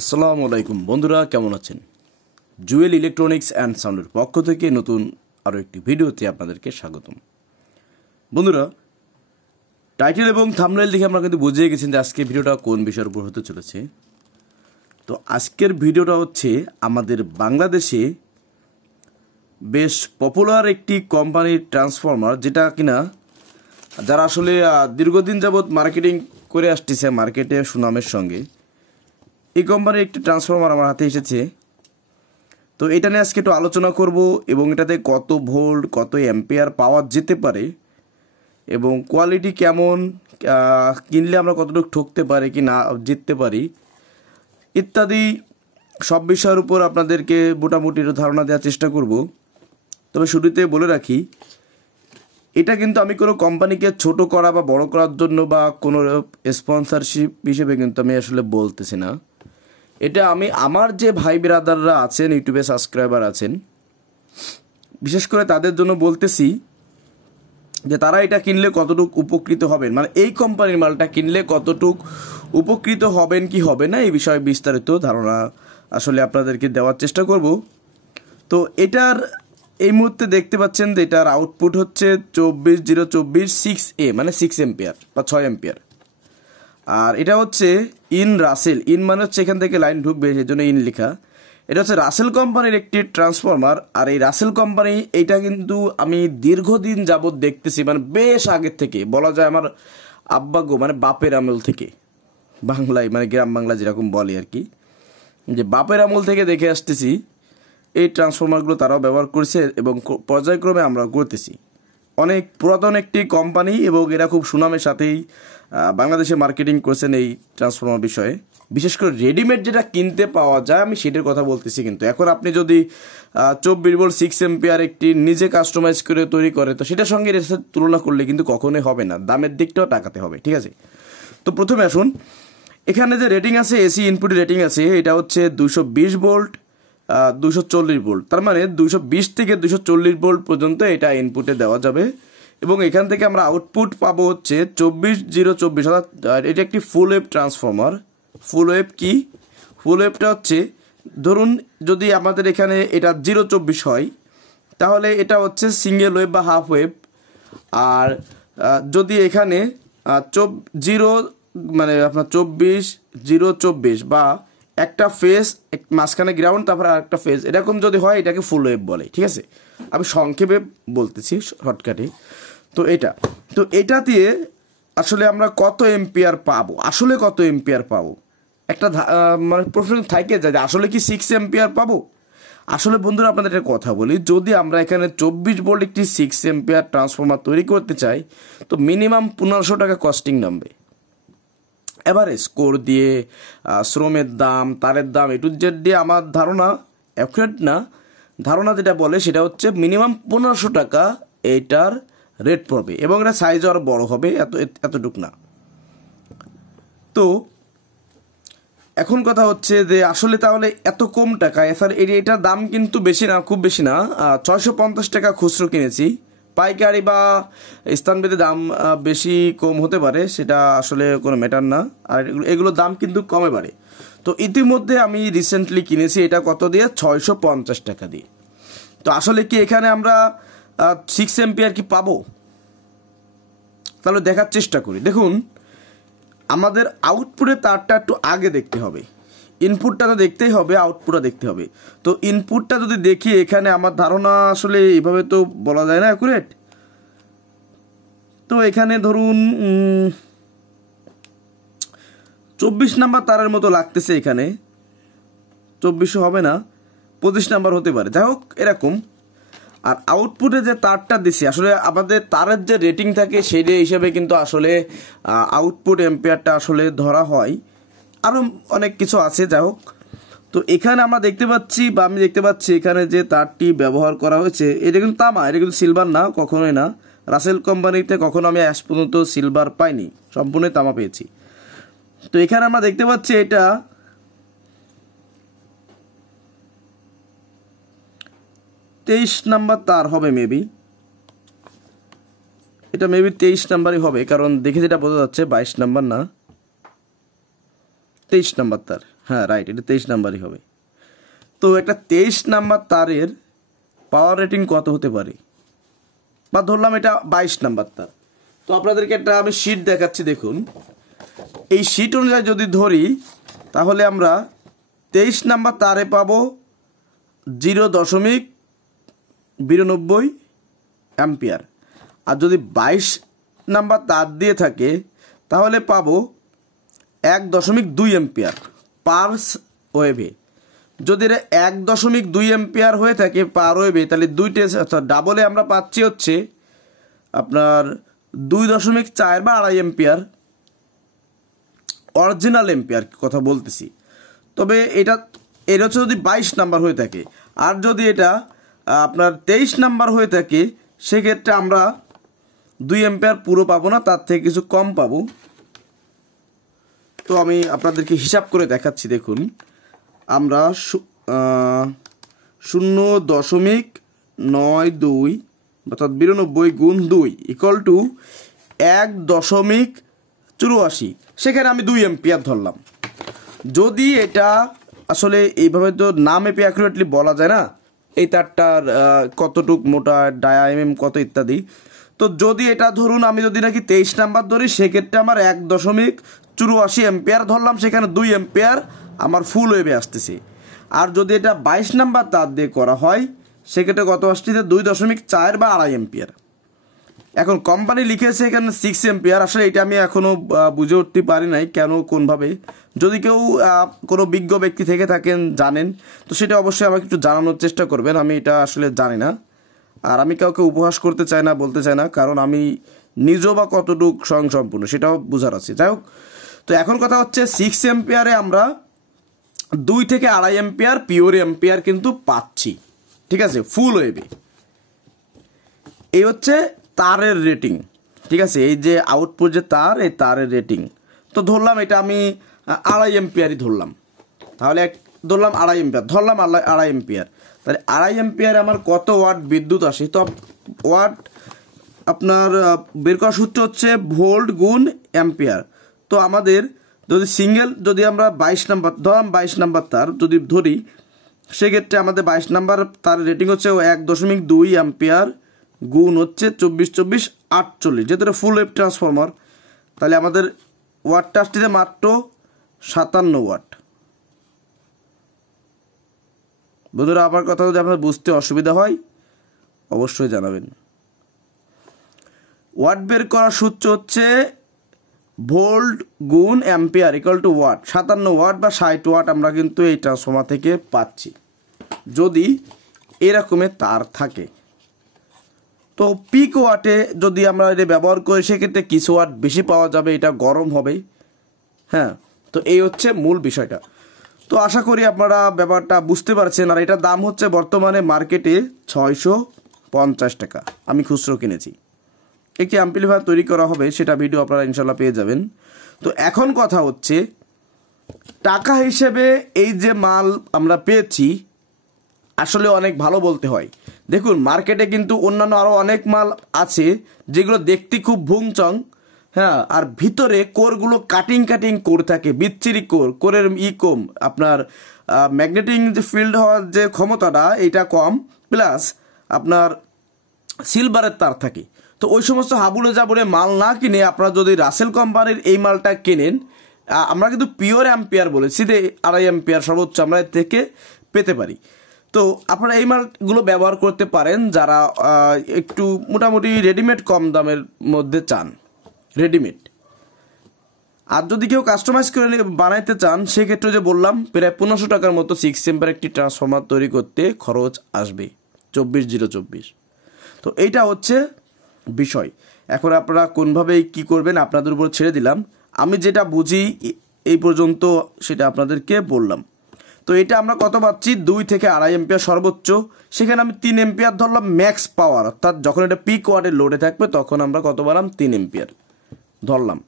আসসালামু আলাইকুম বন্ধুরা, কেমন আছেন? জুয়েল ইলেকট্রনিক্স অ্যান্ড সাউন্ডের পক্ষ থেকে নতুন আরও একটি ভিডিওতে আপনাদেরকে স্বাগতম। বন্ধুরা, টাইটেল এবং থাম্বনেল দেখে আমরা কিন্তু বুঝে গেছেন যে আজকের ভিডিওটা কোন বিষয়ের উপর হতে চলেছে। তো আজকের ভিডিওটা হচ্ছে আমাদের বাংলাদেশে বেশ পপুলার একটি কোম্পানির ট্রান্সফরমার, যেটা কিনা যারা আসলে দীর্ঘদিন যাবৎ মার্কেটিং করে আসতেছে মার্কেটে সুনামের সঙ্গে। এই কোম্পানির একটি ট্রান্সফরমার আমার হাতে এসেছে। তো এটা নিয়ে আজকে একটু আলোচনা করব এবং এটাতে কত ভোল্ট কত অ্যাম্পিয়ার পাওয়া যেতে পারে এবং কোয়ালিটি কেমন, কিনলে আমরা কতটুকু ঠকতে পারি কি না জিততে পারি ইত্যাদি সব বিষয়ের উপর আপনাদেরকে মোটামুটি ধারণা দেওয়ার চেষ্টা করব। তবে শুরুতে বলে রাখি, এটা কিন্তু আমি কোনো কোম্পানিকে ছোট করা বা বড় করার জন্য বা কোনো স্পন্সরশিপ হিসেবে কিন্তু আমি আসলে বলতেছি না। এটা আমি আমার যে ভাই ব্রাদাররা আছেন, ইউটিউবে সাবস্ক্রাইবার আছেন, বিশেষ করে তাদের জন্য বলতেছি যে তারা এটা কিনলে কতটুকু উপকৃত হবেন, মানে এই কোম্পানির মালটা কিনলে কতটুকু উপকৃত হবেন কি হবে না এই বিষয়ে বিস্তারিত ধারণা আসলে আপনাদেরকে দেওয়ার চেষ্টা করব। তো এটার এই মুহূর্তে দেখতে পাচ্ছেন যে এটার আউটপুট হচ্ছে 24024 6A, মানে 6 এম্পিয়ার বা 6 এম্পিয়ার। আর এটা হচ্ছে ইন রাসেল, ইন মানে হচ্ছে এখান থেকে লাইন ঢুকবে, সেই জন্য ইন লেখা। এটা হচ্ছে রাসেল কোম্পানির একটি ট্রান্সফরমার। আর এই রাসেল কোম্পানি এইটা কিন্তু আমি দীর্ঘদিন যাবৎ দেখতেছি, মানে বেশ আগের থেকে বলা যায়, আমার আব্বাগো মানে বাপের আমল থেকে, বাংলায় মানে গ্রাম বাংলা যেরকম বলে আর কি, যে বাপের আমল থেকে দেখে আসতেছি এই ট্রান্সফরমারগুলো তারাও ব্যবহার করছে এবং পর্যায়ক্রমে আমরা করতেছি। অনেক পুরাতন একটি কোম্পানি এবং এরা খুব সুনামের সাথেই বাংলাদেশে মার্কেটিং করছেন এই ট্রান্সফরমার বিষয়ে। বিশেষ করে রেডিমেড যেটা কিনতে পাওয়া যায় আমি সেটার কথা বলতেছি। কিন্তু এখন আপনি যদি 24 ভোল্ট 6 এম্পিয়ার একটি নিজে কাস্টমাইজ করে তৈরি করে, তো সেটার সঙ্গে এর সাথে তুলনা করলে কিন্তু কখনোই হবে না, দামের দিকটাও টাকাতে হবে, ঠিক আছে? তো প্রথমে আসুন, এখানে যে রেটিং আছে, এসি ইনপুট রেটিং আছে, এটা হচ্ছে 220 ভোল্ট 240 ভোল্ট, তার মানে 220 থেকে 240 ভোল্ট পর্যন্ত এটা ইনপুটে দেওয়া যাবে। এবং এখান থেকে আমরা আউটপুট পাবো হচ্ছে 24024, অর্থাৎ এটা একটি ফুল ওয়েভ ট্রান্সফরমার। ফুল ওয়েভ কি? ফুল ওয়েভটা হচ্ছে, ধরুন যদি আমাদের এখানে এটা 024 হয়, তাহলে এটা হচ্ছে সিঙ্গেল ওয়েভ বা হাফ ওয়েভ। আর যদি এখানে 0 মানে আপনার 24 বা একটা ফেজ মাঝখানে গ্রাউন্ড তারপর আর একটা ফেজ, এরকম যদি হয় এটাকে ফুল ওয়েভ বলে, ঠিক আছে? আমি সংক্ষেপে বলতেছি শর্টকাটে। তো এটা দিয়ে আসলে আমরা কত এম্পিয়ার পাবো, আসলে কত এম্পিয়ার পাবো একটা মানে প্রশ্ন থাকে যায়, আসলে কি 6 এম্পিয়ার পাবো? আসলে বন্ধুরা আপনাদের একটা কথা বলি, যদি আমরা এখানে 24 ভোল্ট একটি 6 এম্পিয়ার ট্রান্সফরমার তৈরি করতে চাই, তো মিনিমাম 1500 টাকা কস্টিং নামবে। এভারেজ কোর দিয়ে, শ্রমের দাম, তারের দাম, এটু জেড দিয়ে আমার ধারণা, অ্যাকুরেট না, ধারণা যেটা বলে সেটা হচ্ছে মিনিমাম 1500 টাকা এইটার রেট পড়বে এবং এটা সাইজ আরও বড় হবে, এতটুক না। তো এখন কথা হচ্ছে যে আসলে তাহলে এত কম টাকা, স্যার এটার দাম কিন্তু বেশি না, খুব বেশি না, 650 টাকা খুচরো কিনেছি। পাইকারি বা স্থানভেদে দাম বেশি কম হতে পারে, সেটা আসলে কোনো ম্যাটার না। আর এগুলোর দাম কিন্তু কমে বাড়ে। তো ইতিমধ্যে আমি রিসেন্টলি কিনেছি এটা কত দিয়ে? 650 টাকা দিয়ে। তো আসলে কি এখানে আমরা 6 এম্পিয়ার কি পাবো? তাহলে দেখার চেষ্টা করি। দেখুন, আমাদের আউটপুটের তারটা একটু আগে দেখতে হবে, ইনপুটটা তো দেখতেই হবে, আউটপুটটা দেখতে হবে। তো ইনপুটটা যদি দেখি, এখানে আমার ধারণা আসলে এইভাবে তো বলা যায় না অ্যাকুরেট। তো এখানে ধরুন 24 নাম্বার তারের মতো লাগতেছে, এখানে 24 হবে না, 25 নাম্বার হতে পারে, যাই হোক এরকম। আর আউটপুটে যে তারটা দিছি, আসলে আমাদের তারের যে রেটিং থাকে সেই হিসেবে কিন্তু আসলে আউটপুট এম্পিয়ারটা আসলে ধরা হয়। আরও অনেক কিছু আছে, যাই হোক। তো এখানে আমরা দেখতে পাচ্ছি বা আমি দেখতে পাচ্ছি এখানে যে তারটি ব্যবহার করা হয়েছে, এটা কিন্তু তামা, এটা কিন্তু সিলভার না, কখনোই না। রাসেল কোম্পানিতে কখনো আমি আজ পর্যন্ত সিলভার পাইনি, সম্পূর্ণ তামা পেয়েছি। তো এখানে আমরা দেখতে পাচ্ছি এটা 23 নাম্বার তার হবে, মেবি এটা 23 নাম্বারই হবে, কারণ দেখে যেটা বোঝা যাচ্ছে 22 নাম্বার না, 23 নাম্বার তার, হ্যাঁ রাইট, এটা 23 নাম্বারই হবে। তো একটা 23 নাম্বার তারের পাওয়ার রেটিং কত হতে পারে, বা ধরলাম এটা 22 নাম্বার তার। তো আপনাদেরকে একটা আমি শিট দেখাচ্ছি, দেখুন এই শিট অনুযায়ী যদি ধরি তাহলে আমরা 23 নাম্বার তারে পাবো 0.92 অ্যাম্পিয়ার, আর যদি 22 নাম্বার তার দিয়ে থাকে তাহলে পাবো 1.2 অ্যাম্পিয়ার পার ওয়েভে। যদি এটা 1.2 অ্যাম্পিয়ার হয়ে থাকে পার ওয়েভে, তাহলে দুইটে ডাবলে আমরা পাচ্ছি হচ্ছে আপনার 2.4 বা 2.5 অ্যাম্পিয়ার, অরিজিনাল এম্পিয়ার কথা বলতেছি। তবে এটা হচ্ছে যদি 22 নাম্বার হয়ে থাকে, আর যদি এটা আপনার 23 নাম্বার হয়ে থাকে সেক্ষেত্রে আমরা 2 অ্যাম্পিয়ার পুরো পাবো না, তার থেকে কিছু কম পাবো। তো আমি আপনাদেরকে হিসাব করে দেখাচ্ছি, দেখুন আমরা 0.92 অর্থাৎ 92 গুণ 2 ইকুয়াল টু 1.84, সেখানে আমি 2 অ্যাম্পিয়ার ধরলাম। যদি এটা আসলে এইভাবে তো না মেপে অ্যাকুরেটলি বলা যায় না এই তারটার কতটুক মোটা, ডায়াএমএম কত ইত্যাদি। তো যদি এটা ধরুন আমি যদি নাকি 23 নাম্বার ধরি সেক্ষেত্রে আমার 1.84 অ্যাম্পিয়ার ধরলাম, সেখানে 2 অ্যাম্পিয়ার আমার ফুল ওয়েভে আসতেছে। আর যদি এটা 22 নাম্বার তার দিয়ে করা হয় সেক্ষেত্রে কত আসতেছে 2.4 বা 2.5 অ্যাম্পিয়ার। এখন কোম্পানি লিখেছে এখানে 6 অ্যাম্পিয়ার, আসলে এটা আমি এখনও বুঝে উঠতে পারি নাই কেন কোনভাবে। যদি কেউ কোনো বিজ্ঞ ব্যক্তি থেকে থাকেন জানেন তো সেটা অবশ্যই আমাকে একটু জানানোর চেষ্টা করবেন, আমি এটা আসলে জানি না। আর আমি কাউকে উপহাস করতে চাই না, বলতে চাই না, কারণ আমি নিজেও বা কতটুক স্বয়ংসম্পূর্ণ সেটাও বোঝার আছে। যাই হোক, তো এখন কথা হচ্ছে 6 অ্যাম্পিয়ারে আমরা 2 থেকে 2.5 অ্যাম্পিয়ার পিওর অ্যাম্পিয়ার কিন্তু পাচ্ছি, ঠিক আছে, ফুল ওয়েভে। এই হচ্ছে তারের রেটিং, ঠিক আছে, এই যে আউটপুট যে তার, এই তারের রেটিং। তো ধরলাম এটা আমি 2.5 অ্যাম্পিয়ারই ধরলাম, তাহলে ধরলাম 2.5 অ্যাম্পিয়ার, ধরলাম 2.5 অ্যাম্পিয়ার, তাহলে 2.5 অ্যাম্পিয়ারে আমার কত ওয়াট বিদ্যুৎ আসে। তো ওয়াট আপনার বের করার সূত্র হচ্ছে ভোল্ট গুণ অ্যাম্পিয়ার। তো আমাদের যদি সিঙ্গেল যদি আমরা 22 নাম্বার ধরলাম, 22 নাম্বার তার যদি ধরি সেক্ষেত্রে আমাদের 22 নাম্বার তার রেটিং হচ্ছে 1.2 অ্যাম্পিয়ার গুণ হচ্ছে 24 48, যেহেতু ফুল ওয়েভ ট্রান্সফরমার, তাহলে আমাদের ওয়াটটা আসছে মাত্র 57 ওয়াট। বন্ধুরা, আমার কথা যদি আপনার বুঝতে অসুবিধা হয় অবশ্যই জানাবেন। ওয়াট বের করার সূত্র হচ্ছে ভোল্ট গুণ ampere equal to watt. 57 watt বা 60 ওয়াট আমরা কিন্তু এই ট্রান্সফরমার থেকে পাচ্ছি যদি এরকমের তার থাকে। তো পিক ওয়াটে যদি আমরা এটা ব্যবহার করি সেক্ষেত্রে কিছু ওয়াট বেশি পাওয়া যাবে, এটা গরম হবে। হ্যাঁ, তো এই হচ্ছে মূল বিষয়টা। তো আশা করি আপনারা ব্যাপারটা বুঝতে পারছেন। আর এটার দাম হচ্ছে বর্তমানে মার্কেটে 650 টাকা, আমি খুচরো কিনেছি। একটি অ্যাম্পলিফায়ার তৈরি করা হবে, সেটা ভিডিও আপনারা ইনশাল্লাহ পেয়ে যাবেন। তো এখন কথা হচ্ছে টাকা হিসেবে এই যে মাল আমরা পেয়েছি আসলে অনেক ভালো বলতে হয়। দেখুন মার্কেটে কিন্তু অন্যান্য আরও অনেক মাল আছে যেগুলো দেখতে খুব ভুংচং, হ্যাঁ, আর ভিতরে কোরগুলো কাটিং কোর থাকে, বিচ্ছিরি কোরের কম, আপনার ম্যাগনেটিক যে ফিল্ড হওয়ার যে ক্ষমতাটা এটা কম, প্লাস আপনার সিলভারের তার থাকে। তো ওই সমস্ত হাবুড়ে জাবুড়ে মাল না কিনে আপনারা যদি রাসেল কোম্পানির এই মালটা কেনেন, আমরা কিন্তু পিওর অ্যাম্পিয়ার বলেছি, 2.5 অ্যাম্পিয়ার সর্বোচ্চ আমরা এর থেকে পেতে পারি। তো আপনারা এই মালগুলো ব্যবহার করতে পারেন যারা একটু মোটামুটি রেডিমেড কম দামের মধ্যে চান, রেডিমেড। আর যদি কেউ কাস্টমাইজ করে বানাইতে চান সেক্ষেত্রে যে বললাম প্রায় 1500 টাকার মতো 6 অ্যাম্পিয়ার একটি ট্রান্সফরমার তৈরি করতে খরচ আসবে, 24,024। তো এইটা হচ্ছে বিষয়। এখন আপনারা কোনভাবে কি করবেন আপনাদের উপর ছেড়ে দিলাম, আমি যেটা বুঝি এই পর্যন্ত সেটা আপনাদেরকে বললাম। তো এটা আমরা কত পাচ্ছি 2 থেকে 2.5 অ্যাম্পিয়ার সর্বোচ্চ, সেখানে আমি 3 অ্যাম্পিয়ার ধরলাম ম্যাক্স পাওয়ার, অর্থাৎ যখন এটা পিক ওয়াটের লোডে থাকবে তখন আমরা কত বললাম 3 অ্যাম্পিয়ার ধরলাম।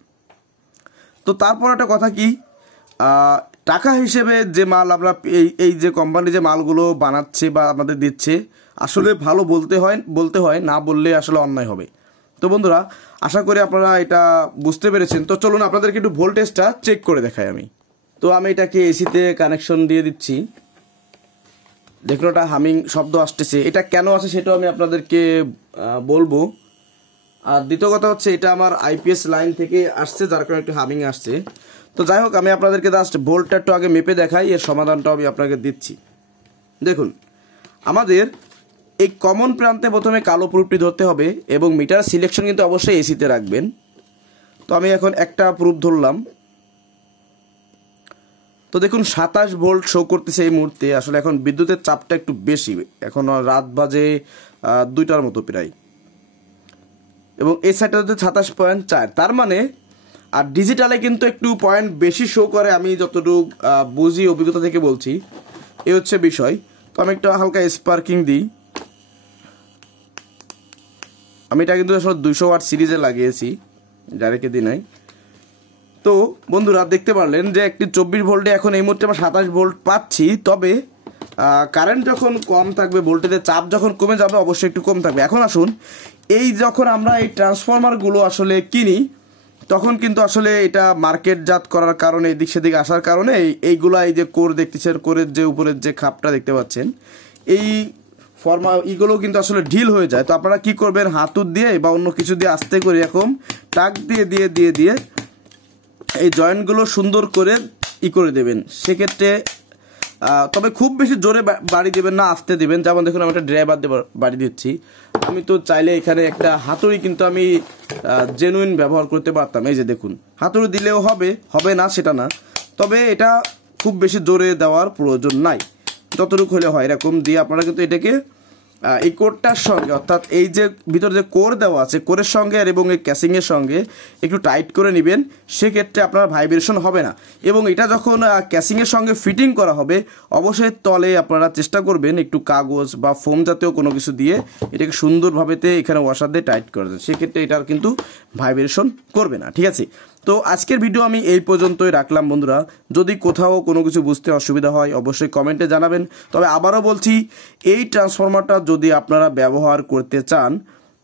তো তারপর একটা কথা কি, টাকা হিসেবে যে মাল আমরা এই যে কোম্পানি যে মালগুলো বানাচ্ছে বা আমাদের দিচ্ছে আসলে ভালো বলতে হয়, না বললে আসলে অন্যায় হবে। তো বন্ধুরা, আশা করি আপনারা এটা বুঝতে পেরেছেন। তো চলুন আপনাদেরকে একটু ভোল্টেজটা চেক করে দেখাই আমি। তো আমি এটাকে এসিতে কানেকশন দিয়ে দিচ্ছি। দেখুন ওটা হামিং শব্দ আসতেছে, এটা কেন আসে সেটাও আমি আপনাদেরকে বলবো। আর দ্বিতীয় কথা হচ্ছে এটা আমার আইপিএস লাইন থেকে আসছে, যার কারণে একটু হামিং আসছে। তো যাই হোক, আমি আপনাদেরকে জাস্ট ভোল্টটা একটু আগে মেপে দেখাই, এর সমাধানটাও আমি আপনাকে দিচ্ছি। দেখুন, আমাদের এই কমন প্রান্তে প্রথমে কালো প্রুফটি ধরতে হবে এবং মিটার সিলেকশন কিন্তু অবশ্যই এসিতে রাখবেন। তো আমি এখন একটা প্রুফ ধরলাম। তো দেখুন 27 ভোল্ট শো করতেছে এই মুহূর্তে। আসলে এখন বিদ্যুতের চাপটা একটু বেশি, এখন রাত বাজে 2টার মতো প্রায়, এবং এই সাইডটাতে 27.4। তার মানে আর ডিজিটালে কিন্তু একটু পয়েন্ট বেশি শো করে, আমি যতটুকু বুঝি অভিজ্ঞতা থেকে বলছি, এই হচ্ছে বিষয়। তো আমি একটা হালকা স্পার্কিং দিই। আমি এটা কিন্তু আসলে 200 ওয়াট সিরিজে লাগিয়েছি, ডাইরেক্টে দিই নাই। তো বন্ধুরা দেখতে পারলেন যে একটি 24 ভোল্টে এখন এই মুহূর্তে আমরা 27 ভোল্ট পাচ্ছি। তবে কারেন্ট যখন কম থাকবে, ভোল্টেজের চাপ যখন কমে যাবে, অবশ্যই একটু কম থাকবে। এখন আসুন, এই যখন আমরা এই ট্রান্সফরমারগুলো আসলে কিনি, তখন কিন্তু আসলে এটা মার্কেটজাত করার কারণে, এদিক সেদিক আসার কারণে এইগুলা, এই যে কোর দেখতেছেন, কোরের যে উপরের যে খাপটা দেখতে পাচ্ছেন, এই এইগুলো কিন্তু আসলে ঢিল হয়ে যায়। তো আপনারা কি করবেন, হাতুড় দিয়ে বা অন্য কিছু দিয়ে আস্তে করে এরকম টাক দিয়ে দিয়ে দিয়ে দিয়ে এই জয়েন্টগুলো সুন্দর করে করে দেবেন। সেক্ষেত্রে তবে খুব বেশি জোরে বাড়ি দেবেন না, আস্তে দেবেন। যেমন দেখুন আমি একটা ড্রাইভার দিয়ে বাড়ি দিচ্ছি। আমি তো চাইলে এখানে একটা হাতুড়ি কিন্তু আমি জেনুইন ব্যবহার করতে পারতাম। এই যে দেখুন, হাতুড়ি দিলেও হবে না সেটা না, তবে এটা খুব বেশি জোরে দেওয়ার প্রয়োজন নাই, যতটুকু হলে হয় এরকম দিয়ে আপনারা কিন্তু এটাকে এই কোরটার সঙ্গে, অর্থাৎ এই যে ভিতরে যে কোর দেওয়া আছে, কোরের সঙ্গে আর এবং এই ক্যাসিংয়ের সঙ্গে একটু টাইট করে নেবেন। সেক্ষেত্রে আপনার ভাইব্রেশন হবে না। এবং এটা যখন ক্যাসিংয়ের সঙ্গে ফিটিং করা হবে, অবশ্যই তলে আপনারা চেষ্টা করবেন একটু কাগজ বা ফোম জাতীয় কোনো কিছু দিয়ে এটাকে সুন্দরভাবে এখানে ওয়াশার দিয়ে টাইট করে দেন। সেক্ষেত্রে এটার কিন্তু ভাইব্রেশন করবে না। ঠিক আছে, তো আজকের ভিডিও আমি এই পর্যন্তই রাখলাম। বন্ধুরা, যদি কোথাও কোনো কিছু বুঝতে অসুবিধা হয় অবশ্যই কমেন্টে জানাবেন। তবে আবারও বলছি, এই ট্রান্সফরমারটা যদি আপনারা ব্যবহার করতে চান,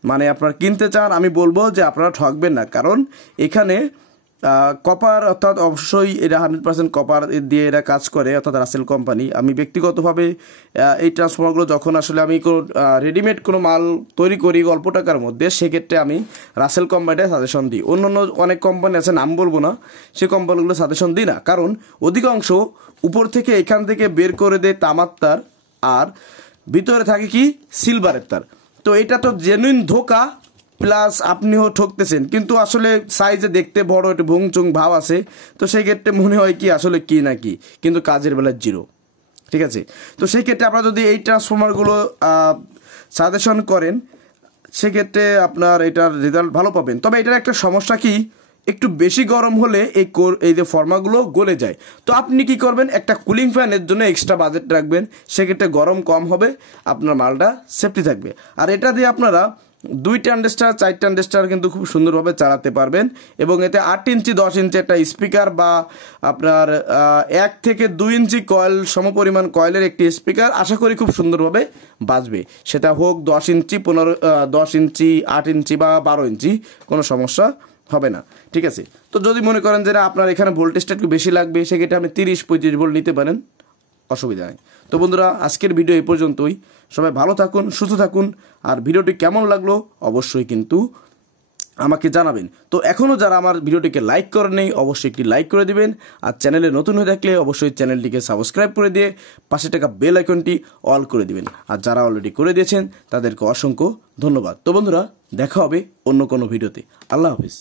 মানে আপনারা কিনতে চান, আমি বলবো যে আপনারা ঠকবেন না। কারণ এখানে কপার, অর্থাৎ অবশ্যই এটা 100% কপার দিয়ে এরা কাজ করে, অর্থাৎ রাসেল কোম্পানি। আমি ব্যক্তিগতভাবে এই ট্রান্সফরমারগুলো যখন আসলে আমি কোনো রেডিমেড কোনো মাল তৈরি করি অল্প টাকার মধ্যে, সেক্ষেত্রে আমি রাসেল কোম্পানিটায় সাজেশন দিই। অন্য অনেক কোম্পানি আছে, নাম বলবো না, সে কোম্পানিগুলো সাজেশন দিই না। কারণ অধিকাংশ উপর থেকে এখান থেকে বের করে দেয় তামার তার, আর ভিতরে থাকে কি সিলভারের তার। তো এটা তো জেনুইন ধোকা, প্লাস আপনিও ঠকতেছেন। কিন্তু আসলে সাইজে দেখতে বড়, একটু ভুংচুং ভাব আছে, তো সেই ক্ষেত্রে মনে হয় কি আসলে কি না কি, কিন্তু কাজের বেলায় জিরো। ঠিক আছে, তো সেই ক্ষেত্রে আপনারা যদি এই ট্রান্সফরমারগুলো সাজেশন করেন, সেক্ষেত্রে আপনার এটার রেজাল্ট ভালো পাবেন। তবে এটার একটা সমস্যা কি, একটু বেশি গরম হলে এই যে ফর্মাগুলো গলে যায়। তো আপনি কি করবেন, একটা কুলিং ফ্যানের জন্য এক্সট্রা বাজেট রাখবেন। সেক্ষেত্রে গরম কম হবে, আপনার মালটা সেফটি থাকবে। আর এটা দিয়ে আপনারা 2 ট্রানজিস্টার 4 ট্রানজিস্টার কিন্তু খুব সুন্দরভাবে চালাতে পারবেন। এবং এতে 8 ইঞ্চি 10 ইঞ্চি একটা স্পিকার, বা আপনার 1 থেকে 2 ইঞ্চি কয়েল, সমপরিমাণ কয়েলের একটি স্পিকার আশা করি খুব সুন্দরভাবে বাজবে। সেটা হোক 10 ইঞ্চি 10 ইঞ্চি 8 ইঞ্চি বা 12 ইঞ্চি, কোনো সমস্যা হবে না। ঠিক আছে, তো যদি মনে করেন যে না আপনার এখানে ভোল্টেজটা একটু বেশি লাগবে, সেক্ষেত্রে আপনি 30-35 ভোল্ট নিতে পারেন, অসুবিধা নেই। তো বন্ধুরা, আজকের ভিডিও এই পর্যন্তই। সবাই ভালো থাকুন, সুস্থ থাকুন। আর ভিডিওটি কেমন লাগলো অবশ্যই কিন্তু আমাকে জানাবেন। তো এখনও যারা আমার ভিডিওটিকে লাইক করেননি, অবশ্যই একটি লাইক করে দিবেন। আর চ্যানেলে নতুন হয়ে থাকলে অবশ্যই চ্যানেলটিকে সাবস্ক্রাইব করে দিয়ে পাশে থাকা বেল আইকনটি অল করে দিবেন। আর যারা অলরেডি করে দিয়েছেন তাদেরকে অসংখ্য ধন্যবাদ। তো বন্ধুরা, দেখা হবে অন্য কোনো ভিডিওতে। আল্লাহ হাফিজ।